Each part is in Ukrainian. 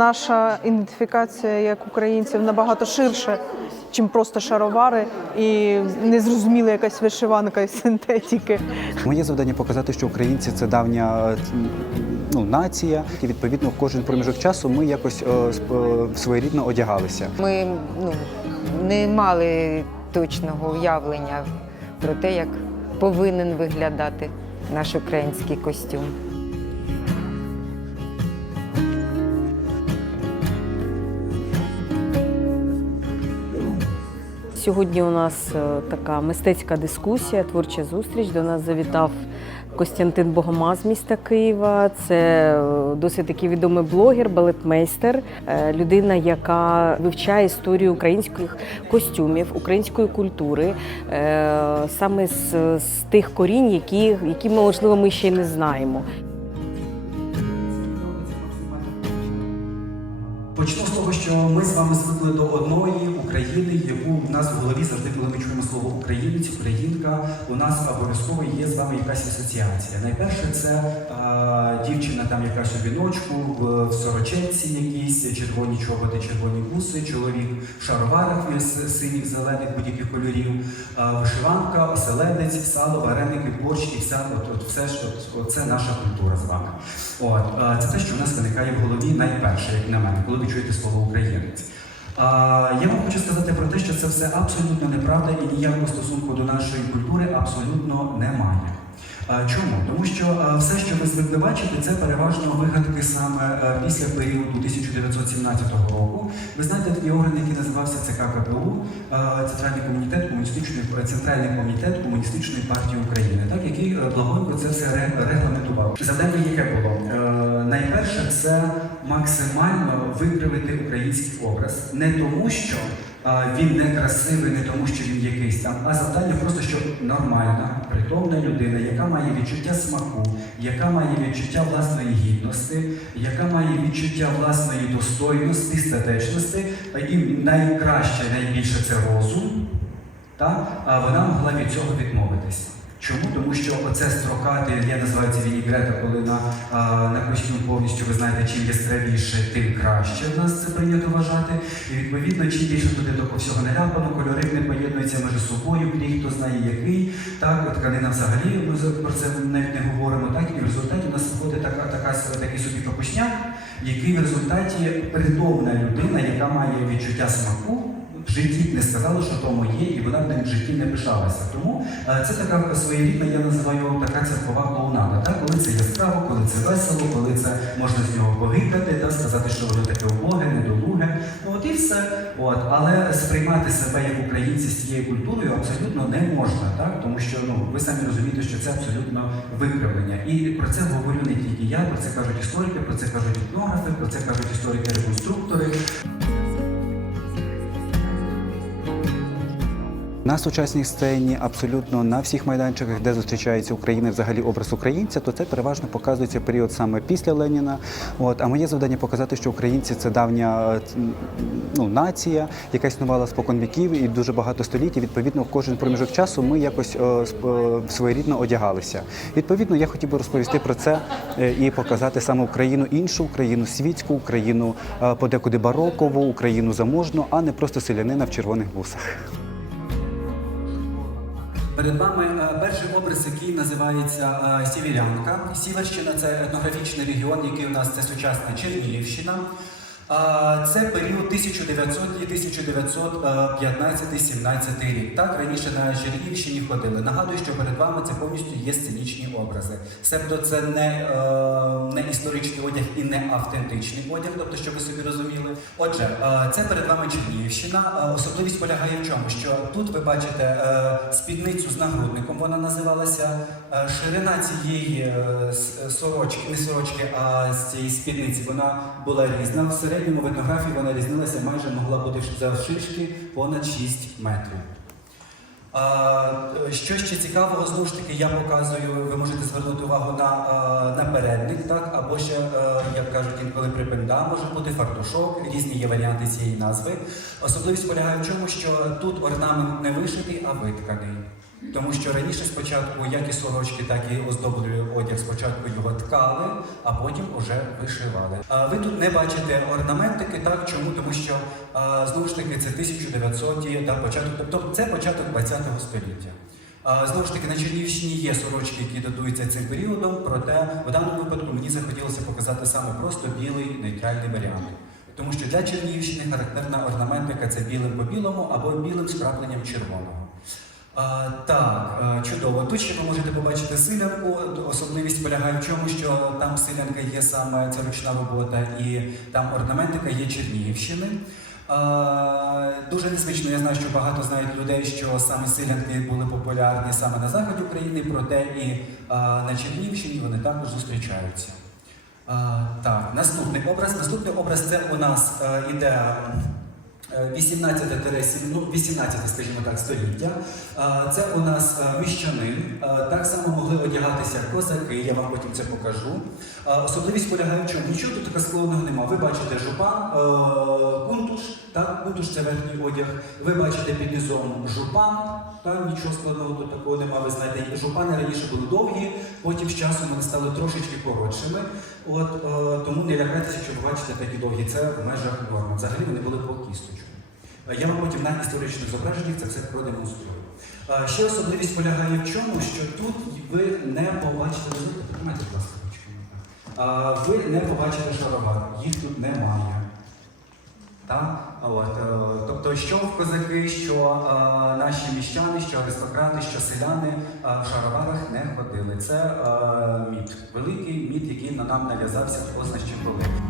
наша ідентифікація як українців набагато ширша, чим просто шаровари і незрозуміла якась вишиванка із синтетики. Моє завдання показати, що українці це давня е, ну, нація, і відповідно в кожен проміжок часу ми якось е, е, своєрідно одягалися. Ми ну, не мали точного уявлення про те, як повинен виглядати наш український костюм. Сьогодні у нас е, така мистецька дискусія, творча зустріч. До нас завітав Костянтин Богомаз з міста Києва. Це е, досить такий відомий блогер, балетмейстер, е, людина, яка вивчає історію українських костюмів, української культури, саме з, з тих корінь, які, які ми, можливо, ми ще й не знаємо. Почну з того, що ми з вами звикли до одної України, яку в нас в голові завжди, коли ми чуємо слово українець, українка, у нас обов'язково є з вами якась асоціація. Найперше, це е, дівчина там якась у віночку, в, в сорочечці якійсь, червоні чоботи, червоні буси, чоловік в шароварах синіх, зелених, будь-яких кольорів, е, вишиванка, оселедець, сало, вареники, борщ і вся, от, от все от це наша культура з вами. От е, це те, що в нас виникає в голові найперше, як на мене, коли ви чуєте слово українець. Я вам хочу сказати про те, що це все абсолютно неправда і ніякого стосунку до нашої культури абсолютно немає. Чому? Тому що все, що ви звикли бачити, це переважно вигадки саме після періоду 1917 року. Ви знаєте такий орган, який називався ЦК КПУ, Центральний комітет комуністичної Центральний комітет комуністичної партії України, так який е, благонько це все регламентував. Завдання яке було? Найперше, це максимально викривити український образ, не тому, що він не красивий, не тому, що він якийсь там, а завдання просто, щоб нормальна, притомна людина, яка має відчуття смаку, яка має відчуття власної гідності, яка має відчуття власної достойності, статечності, і найкраще, найбільше це розум, та, вона могла від цього відмовитися. Чому? Тому що оце строкати, я називаю це вінігрета, коли на, на костюм повністю ви знаєте, чим яскравіше, тим краще в нас це прийнято вважати. І відповідно, чим більше туди до всього наляпано, кольори не поєднуються між собою, клій хто знає який. Так, тканина взагалі ми про це навіть не говоримо. Так, і в результаті у нас виходить така, така, такий собі капушняк, який в результаті притомна людина, яка має відчуття смаку. Житті не сказала, що тому є, і вона ним в житті не пишалася. Тому е, це така своєрідна, я називаю така церкова клоунада. Так? Коли це яскраво, коли це весело, коли це можна з нього погикати, та, сказати, що воно таке убоге, недолуге. Ну от і все. От. Але сприймати себе як українці з цією культурою абсолютно не можна, так? тому що ну, ви самі розумієте, що це абсолютно викривлення. І про це говорю не тільки я, про це кажуть історики, про це кажуть етнографи, про це кажуть історики-реконструктори. На сучасній сцені, абсолютно на всіх майданчиках, де зустрічається Україна, взагалі образ українця, то це переважно показується період саме після Леніна. От а моє завдання показати, що українці це давня е, ну, нація, яка існувала спокон віків і дуже багато століть. І, Відповідно, в кожен проміжок часу ми якось е, сп- е, своєрідно одягалися. Відповідно, я хотів би розповісти про це е, і показати саме Україну, іншу Україну, світську Україну, е, подекуди барокову, Україну заможну, а не просто селянина в червоних бусах. Перед вами е, перший образ, який називається е, Сіверянка. Сіверщина це етнографічний регіон, який у нас це сучасна Чернігівщина. Це період 1900 і 1915-17 рік. Так, раніше на Чернігівщині ходили. Нагадую, що перед вами це повністю є сценічні образи. Себто це не, е, не історичний одяг і не автентичний одяг, тобто, щоб ви собі розуміли. Отже, е, це перед вами Чернігівщина. Е, Особливість полягає в чому? Що тут ви бачите спідницю з нагрудником, вона називалася. Ширина цієї сорочки, не сорочки, а з цієї спідниці вона була різна. В етнографії вона різнилася, майже могла бути завширшки понад 6 метрів. Е, Що ще цікавого, знову ж таки, я показую, ви можете звернути увагу на, е, на передник, так, або ще, е, як кажуть інколи припинда, може бути фартушок, різні є варіанти цієї назви. Особливість полягає в чому, що тут орнамент не вишитий, а витканий. Тому що раніше спочатку як і сорочки, так і оздоблювали одяг спочатку його ткали, а потім уже вишивали. А ви тут не бачите орнаментики, так чому? Тому що а, знову ж таки це 1900-ті, да, початок, тобто це початок 20-го століття. А, Знову ж таки, на Чернігівщині є сорочки, які датуються цим періодом, проте в даному випадку мені захотілося показати саме просто білий нейтральний варіант. Тому що для Чернігівщини характерна орнаментика це білим по білому або білим з крапленням червоного. А, так, чудово. Тут ще ви можете побачити силянку. Особливість полягає в чому, що там силянка є саме ця ручна робота, і там орнаментика є Чернігівщини. А, дуже незвично, я знаю, що багато знають людей, що саме силянки були популярні саме на заході України, проте і а, на Чернігівщині вони також зустрічаються. А, так, наступний образ. Наступний образ це у нас е, іде. 18 ну, 18, скажімо так, століття. Це у нас міщанин. Так само могли одягатися козаки, я вам потім це покажу. Особливість полягає в чому? Нічого тут складного нема. Ви бачите жупан, кунтуш, так, кунтуш це верхній одяг. Ви бачите під низом жупан, так, нічого складного тут такого нема. Ви знаєте, жупани раніше були довгі, потім з часом вони стали трошечки коротшими. От, е, тому не лякайтеся, що ви бачите такі довгі. Це в межах норми. Взагалі вони були по кісточку. Е, Я вам потім на історичних зображеннях це все продемонструю. Е, Ще особливість полягає в чому, що тут ви не побачите, потримайте, будь ласка. Е, ви не побачите шаровар, їх тут немає. Так? От, е, тобто, що в козаки, що е, наші міщани, що аристократи, що селяни е, в шароварах не ходили. Це е, міт, великий міт, який на нам нав'язався в позначі коли.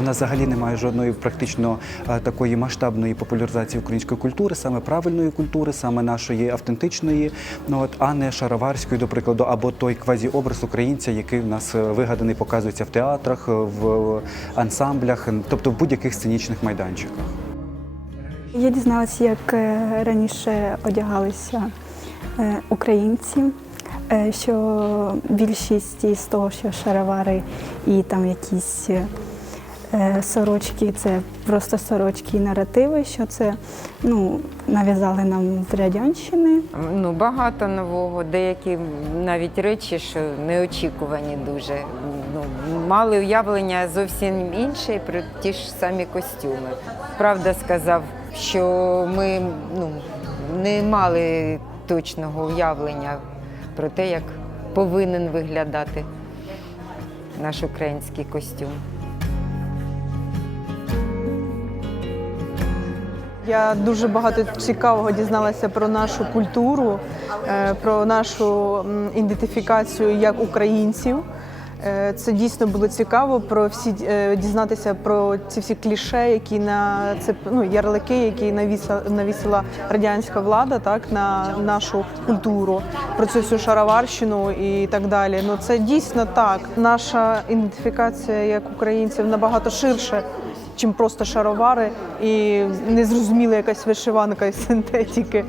У нас взагалі немає жодної практично е, такої масштабної популяризації української культури, саме правильної культури, саме нашої автентичної, ну от а не шароварської, до прикладу, або той квазіобраз українця, який в нас е, вигаданий, показується в театрах, е, в ансамблях, тобто в будь-яких сценічних майданчиках. Я дізналася, як раніше одягалися українці, що більшість із того, що шаровари і там якісь сорочки, це просто сорочки і наративи, що це ну, нав'язали нам з Радянщини. Ну, багато нового, деякі навіть речі, що неочікувані дуже. Ну, мали уявлення зовсім інше про ті ж самі костюми. Правда сказав, що ми ну, не мали точного уявлення про те, як повинен виглядати наш український костюм. Я дуже багато цікавого дізналася про нашу культуру, е, про нашу ідентифікацію як українців. Е, Це дійсно було цікаво про всі е, дізнатися про ці всі кліше, які на це ну, ярлики, які навісила, навісила радянська влада, так на нашу культуру, про цю всю шароварщину і так далі. Ну це дійсно так. Наша ідентифікація як українців набагато ширше, чим просто шаровари і незрозуміла якась вишиванка із синтетики.